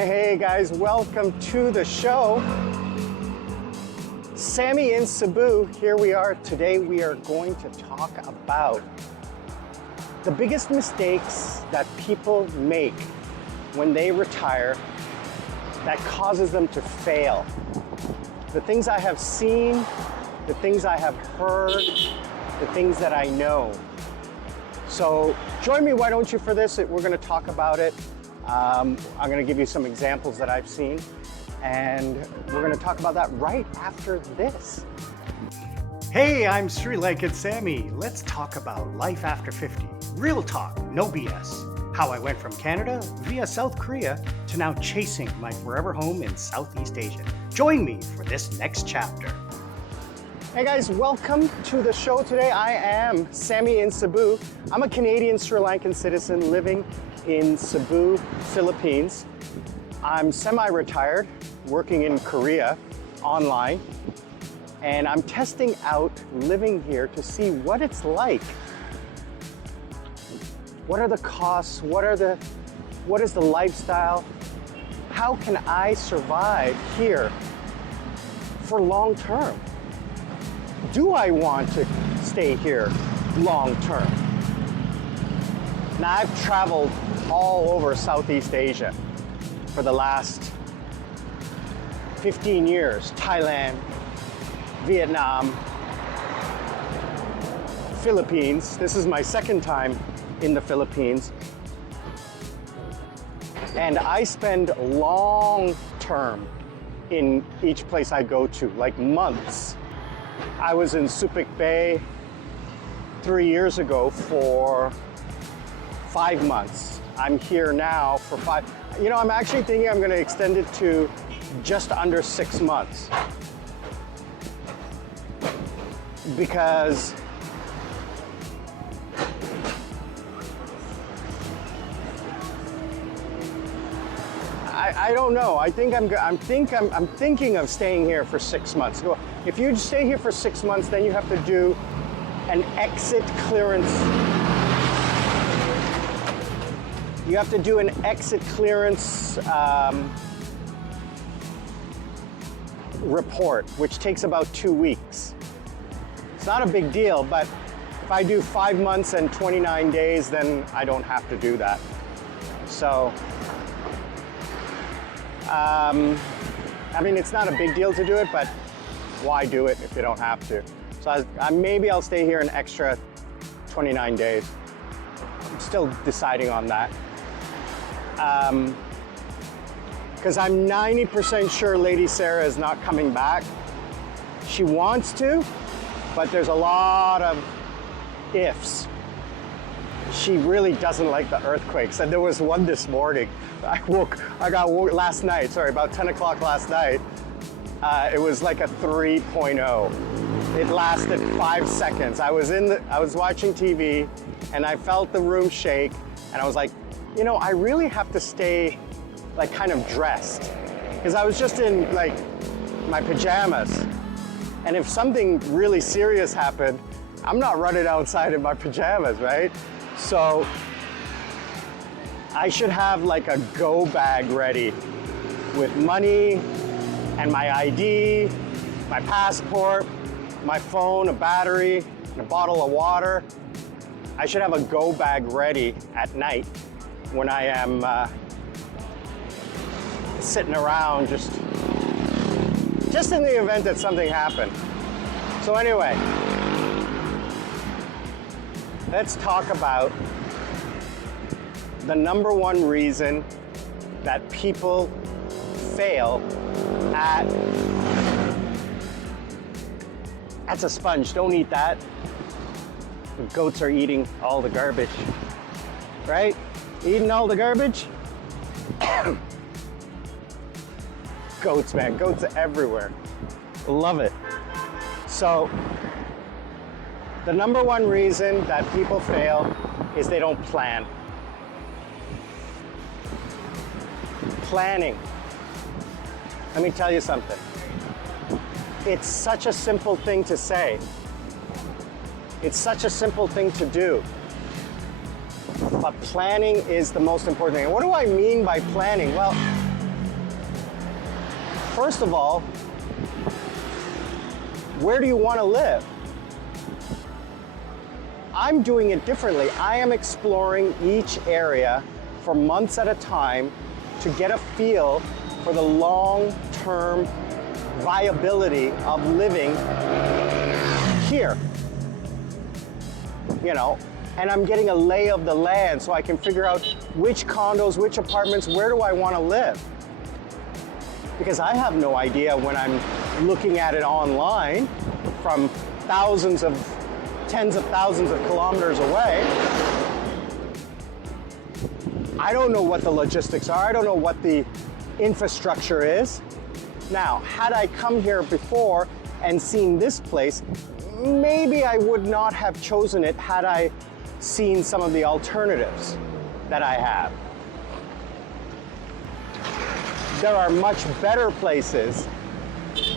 Hey guys, welcome to the show. Sammi in Cebu, here we are. Today we are going to talk about the biggest mistakes that people make when they retire that causes them to fail. The things I have seen, the things I have heard, the things that I know. So join me, why don't you, for this? We're going to talk about it. I'm going to give you some examples that I've seen, and we're going to talk about that right after this. Hey, I'm Sri Lankan Sammi. Let's talk about life after 50. Real talk, no BS. How I went from Canada via South Korea to now chasing my forever home in Southeast Asia. Join me for this next chapter. Hey guys, welcome to the show today. I am Sammi in Cebu. I'm a Canadian Sri Lankan citizen living in Cebu, Philippines. I'm semi-retired, working in Korea online, and I'm testing out living here to see what it's like. What are the costs? What is the lifestyle? How can I survive here for long term? Do I want to stay here long term? Now, I've traveled all over Southeast Asia for the last 15 years. Thailand, Vietnam, Philippines. This is my second time in the Philippines. And I spend long term in each place I go to, like months. I was in Subic Bay 3 years ago for 5 months. I'm here now for 5. You know, I'm actually thinking I'm going to extend it to just under 6 months. Because I don't know. I'm thinking of staying here for 6 months. If you stay here for 6 months, then you have to do an exit clearance. You have to do an exit clearance report, which takes about 2 weeks. It's not a big deal, but if I do 5 months and 29 days, then I don't have to do that. So, I mean, it's not a big deal to do it, but why do it if you don't have to? So maybe I'll stay here an extra 29 days. I'm still deciding on that. Because I'm 90% sure Lady Sarah is not coming back. She wants to, but there's a lot of ifs. She really doesn't like the earthquakes, and there was one this morning. I got woke last night, about 10 o'clock last night. It was like a 3.0. It lasted 5 seconds. I was watching TV, and I felt the room shake, and I was like, you know, I really have to stay like kind of dressed, because I was just in like my pajamas, and if something really serious happened, I'm not running outside in my pajamas, right? So I should have like a go bag ready with money and my ID, my passport, my phone, a battery, and a bottle of water. I should have a go bag ready at night when I am sitting around just in the event that something happened. So anyway, let's talk about the number one reason that people fail at... That's a sponge, don't eat that. The goats are eating all the garbage, right? Eating all the garbage? Goats, man, goats everywhere. Love it. So, the number one reason that people fail is they don't plan. Planning. Let me tell you something. It's such a simple thing to say. It's such a simple thing to do. But planning is the most important thing. And what do I mean by planning? Well, first of all, where do you want to live? I'm doing it differently. I am exploring each area for months at a time to get a feel for the long-term viability of living here. You know, and I'm getting a lay of the land so I can figure out which condos, which apartments, where do I want to live? Because I have no idea when I'm looking at it online from tens of thousands of kilometers away. I don't know what the logistics are. I don't know what the infrastructure is. Now, had I come here before and seen this place, maybe I would not have chosen it had I seen some of the alternatives that I have. There are much better places,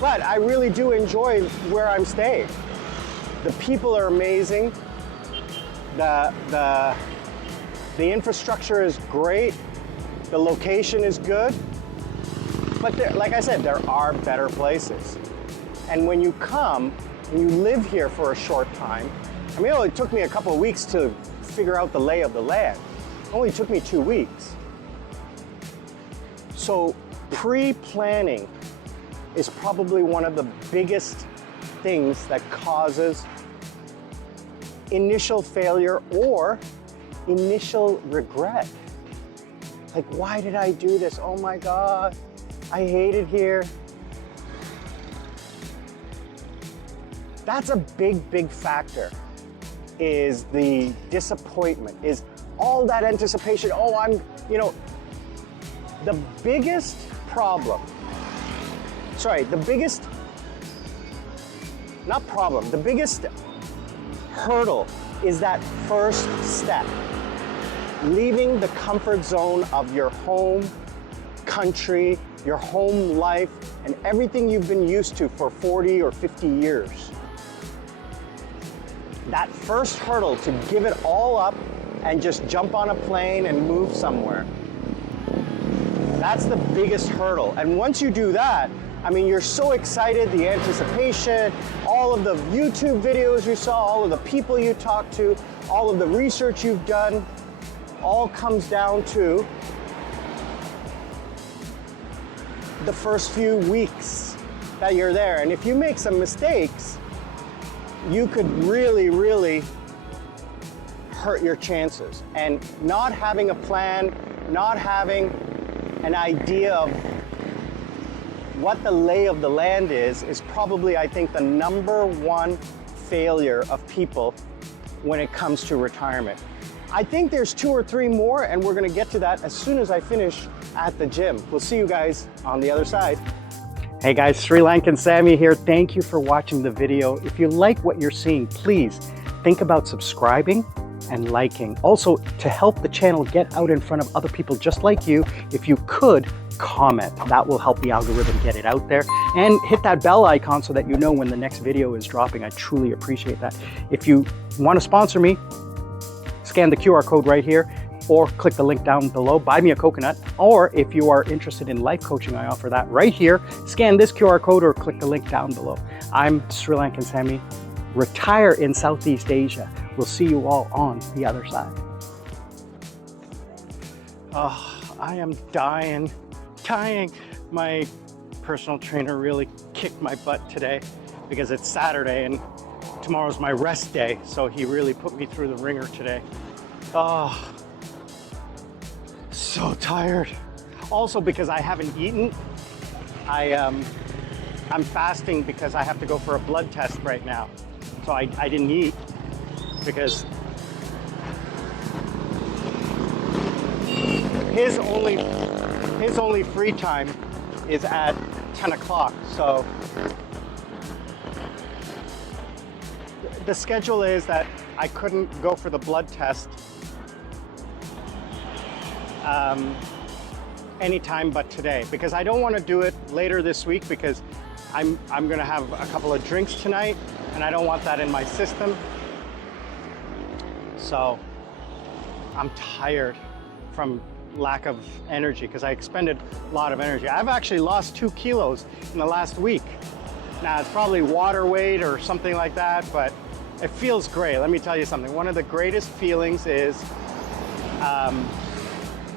but I really do enjoy where I'm staying. The people are amazing. The infrastructure is great. The location is good. But there, like I said, there are better places. And when you come and you live here for a short time, I mean, it only took me a couple of weeks to figure out the lay of the land. It only took me 2 weeks. So pre-planning is probably one of the biggest things that causes initial failure or initial regret. Like, why did I do this? Oh my God, I hate it here. That's a big, big factor, is the disappointment, is all that anticipation. Oh, you know, the biggest problem, the biggest hurdle is that first step, leaving the comfort zone of your home country, your home life, and everything you've been used to for 40 or 50 years. That first hurdle to give it all up and just jump on a plane and move somewhere. That's the biggest hurdle. And once you do that, I mean, you're so excited, the anticipation, all of the YouTube videos you saw, all of the people you talked to, all of the research you've done, all comes down to the first few weeks that you're there. And if you make some mistakes, you could really, really hurt your chances. And not having a plan, not having an idea of what the lay of the land is probably, I think, the #1 failure of people when it comes to retirement. I think there's 2 or 3 more, and we're gonna get to that as soon as I finish at the gym. We'll see you guys on the other side. Hey guys, Sri Lankan Sammi here. Thank you for watching the video. If you like what you're seeing, please think about subscribing and liking. Also, to help the channel get out in front of other people just like you, if you could comment, that will help the algorithm get it out there. And hit that bell icon so that you know when the next video is dropping. I truly appreciate that. If you want to sponsor me, scan the QR code right here, or click the link down below, buy me a coconut. Or if you are interested in life coaching, I offer that right here. Scan this QR code or click the link down below. I'm Sri Lankan Sammi, retire in Southeast Asia. We'll see you all on the other side. Oh, I am dying. My personal trainer really kicked my butt today because it's Saturday and tomorrow's my rest day. So he really put me through the ringer today. Oh, so tired. Also because I haven't eaten. I'm fasting because I have to go for a blood test right now. So I didn't eat because his only free time is at 10 o'clock. So the schedule is that I couldn't go for the blood test anytime but today, because I don't want to do it later this week because I'm going to have a couple of drinks tonight and I don't want that in my system. So I'm tired from lack of energy because I expended a lot of energy. I've actually lost 2 kilos in the last week. Now it's probably water weight or something like that, but it feels great. Let me tell you something. One of the greatest feelings is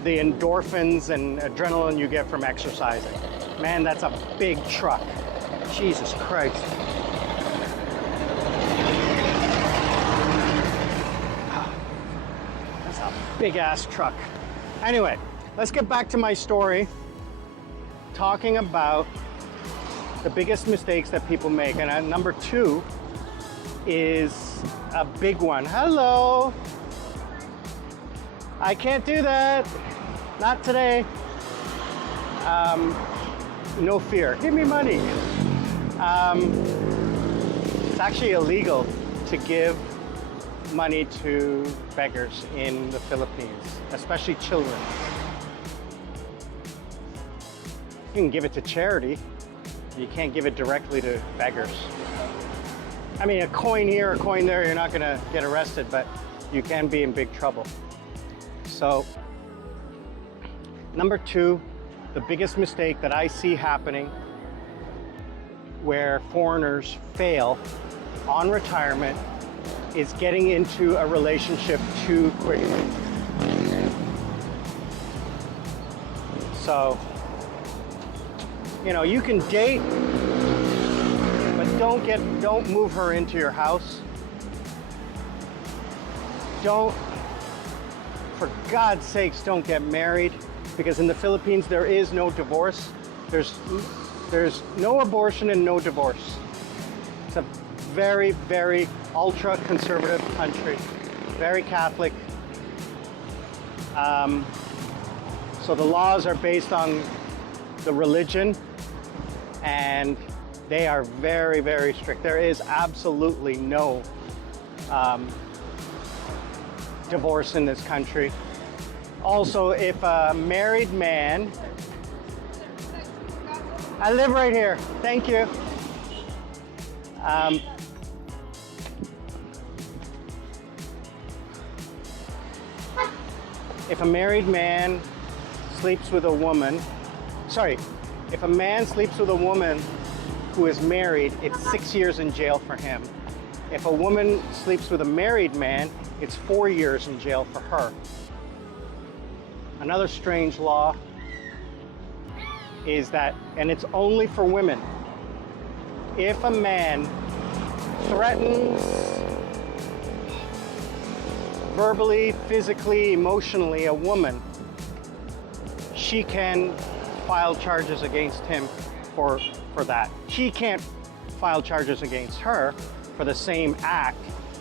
the endorphins and adrenaline you get from exercising. Man, that's a big truck. Jesus Christ. That's a big ass truck. Anyway, let's get back to my story, talking about the biggest mistakes that people make. And number 2 is a big one. Hello. I can't do that. Not today. No fear. Give me money. It's actually illegal to give money to beggars in the Philippines, especially children. You can give it to charity. You can't give it directly to beggars. I mean, a coin here, a coin there, you're not gonna get arrested, but you can be in big trouble. So, number 2, the biggest mistake that I see happening where foreigners fail on retirement is getting into a relationship too quickly. So, you know, you can date, but don't move her into your house. For God's sakes, don't get married, because in the Philippines there is no divorce. There's no abortion and no divorce. It's a very, very ultra conservative country, very Catholic. So the laws are based on the religion, and they are very, very strict. There is absolutely no divorce in this country. Also, if a married man, I live right here, thank you. If a married man sleeps with a woman, if a man sleeps with a woman who is married, it's 6 years in jail for him. If a woman sleeps with a married man, it's 4 years in jail for her. Another strange law is that, and it's only for women, if a man threatens verbally, physically, emotionally a woman, she can file charges against him for that. She can't file charges against her for the same act,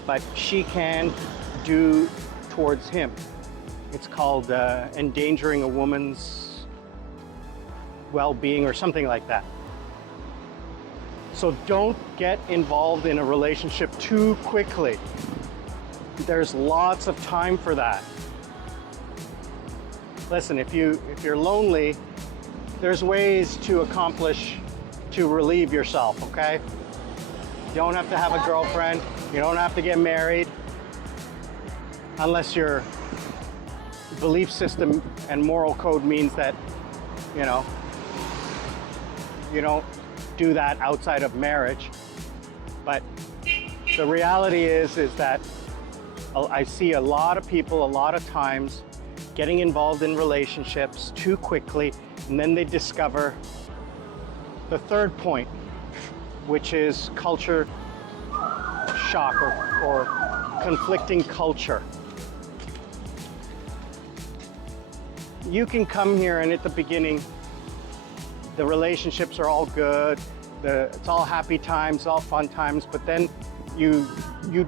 but she can do towards him. It's called endangering a woman's well-being or something like that. So don't get involved in a relationship too quickly. There's lots of time for that. Listen, if you're lonely, there's ways to relieve yourself, okay? You don't have to have a girlfriend. You don't have to get married unless your belief system and moral code means that, you know, you don't do that outside of marriage. But the reality is that I see a lot of people, a lot of times, getting involved in relationships too quickly, and then they discover the third point, which is culture shock or conflicting culture. You can come here and at the beginning, the relationships are all good, it's all happy times, all fun times, but then you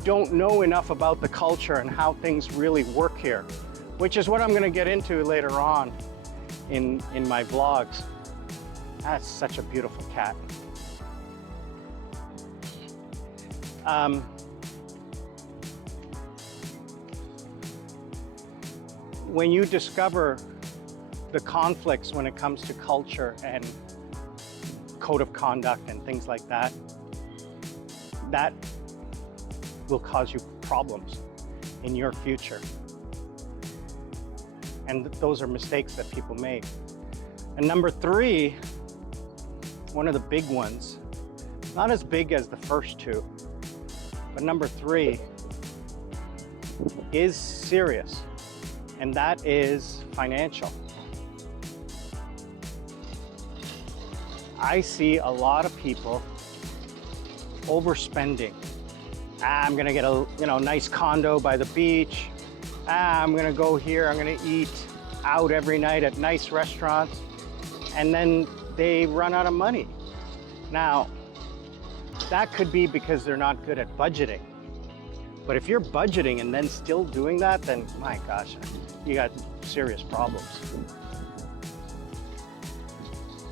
don't know enough about the culture and how things really work here, which is what I'm going to get into later on in my vlogs. That's such a beautiful cat. When you discover the conflicts when it comes to culture and code of conduct and things like that, that will cause you problems in your future. And those are mistakes that people make. And number three, one of the big ones, not as big as the first two, but number three is serious, and that is financial. I see a lot of people overspending. I'm gonna get a nice condo by the beach. I'm gonna go here, I'm gonna eat out every night at nice restaurants, and then they run out of money. Now, that could be because they're not good at budgeting. But if you're budgeting and then still doing that, then my gosh, you got serious problems.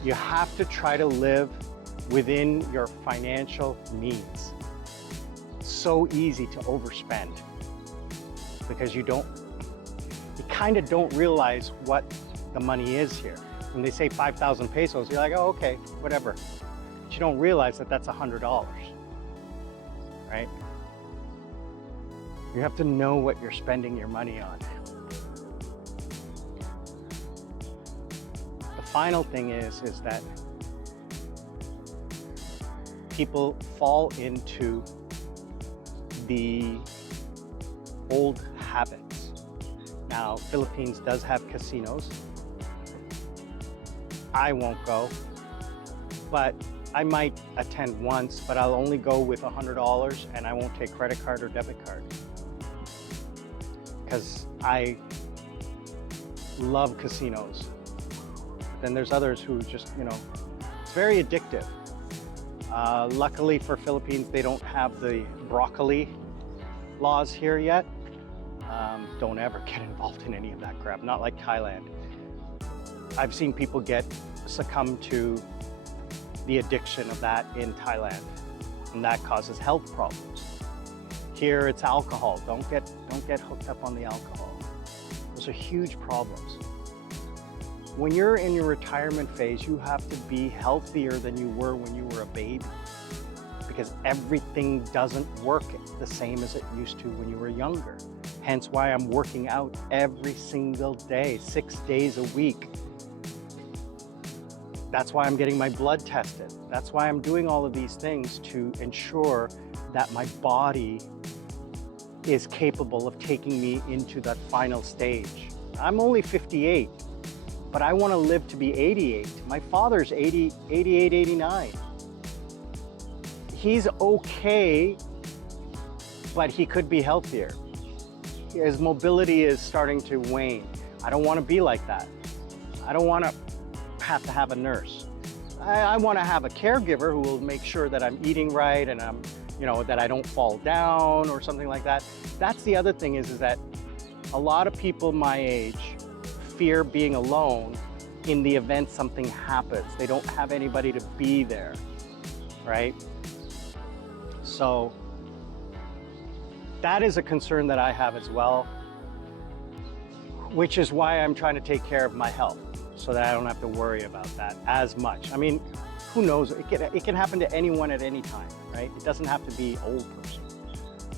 You have to try to live within your financial means. It's so easy to overspend because you kind of don't realize what the money is here. When they say 5,000 pesos, you're like, oh, okay, whatever. But you don't realize that that's $100, right? You have to know what you're spending your money on. The final thing is that people fall into the old habits. Now, Philippines does have casinos. I won't go, but I might attend once, but I'll only go with $100 and I won't take credit card or debit card. Because I love casinos. Then there's others who just, it's very addictive. Luckily for Philippines, they don't have the broccoli laws here yet. Don't ever get involved in any of that crap, not like Thailand. I've seen people succumb to the addiction of that in Thailand, and that causes health problems. Here it's alcohol. Don't get hooked up on the alcohol. Those are huge problems. When you're in your retirement phase, you have to be healthier than you were when you were a baby, because everything doesn't work the same as it used to when you were younger. Hence why I'm working out every single day, 6 days a week. That's why I'm getting my blood tested. That's why I'm doing all of these things to ensure that my body is capable of taking me into that final stage. I'm only 58, but I want to live to be 88. My father's 88, 89. He's okay, but he could be healthier. His mobility is starting to wane. I don't want to be like that. I don't want to have a nurse. I want to have a caregiver who will make sure that I'm eating right and I'm, that I don't fall down or something like that. That's the other thing is that a lot of people my age fear being alone in the event something happens. They don't have anybody to be there, right? So that is a concern that I have as well, which is why I'm trying to take care of my health so that I don't have to worry about that as much. I mean, who knows? It can happen to anyone at any time, right? It doesn't have to be old person.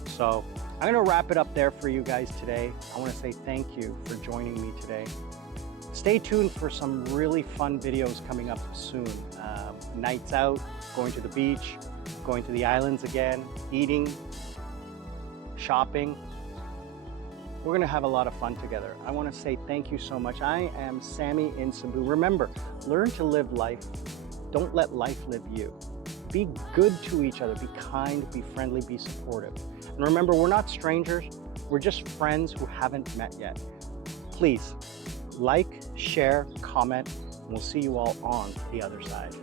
So I'm gonna wrap it up there for you guys today. I wanna say thank you for joining me today. Stay tuned for some really fun videos coming up soon. Nights out, going to the beach, going to the islands again, eating, shopping. We're gonna have a lot of fun together. I wanna say thank you so much. I am Sammy in Cebu. Remember, learn to live life. Don't let life live you. Be good to each other, be kind, be friendly, be supportive. And remember, we're not strangers, we're just friends who haven't met yet. Please, like, share, comment, and we'll see you all on the other side.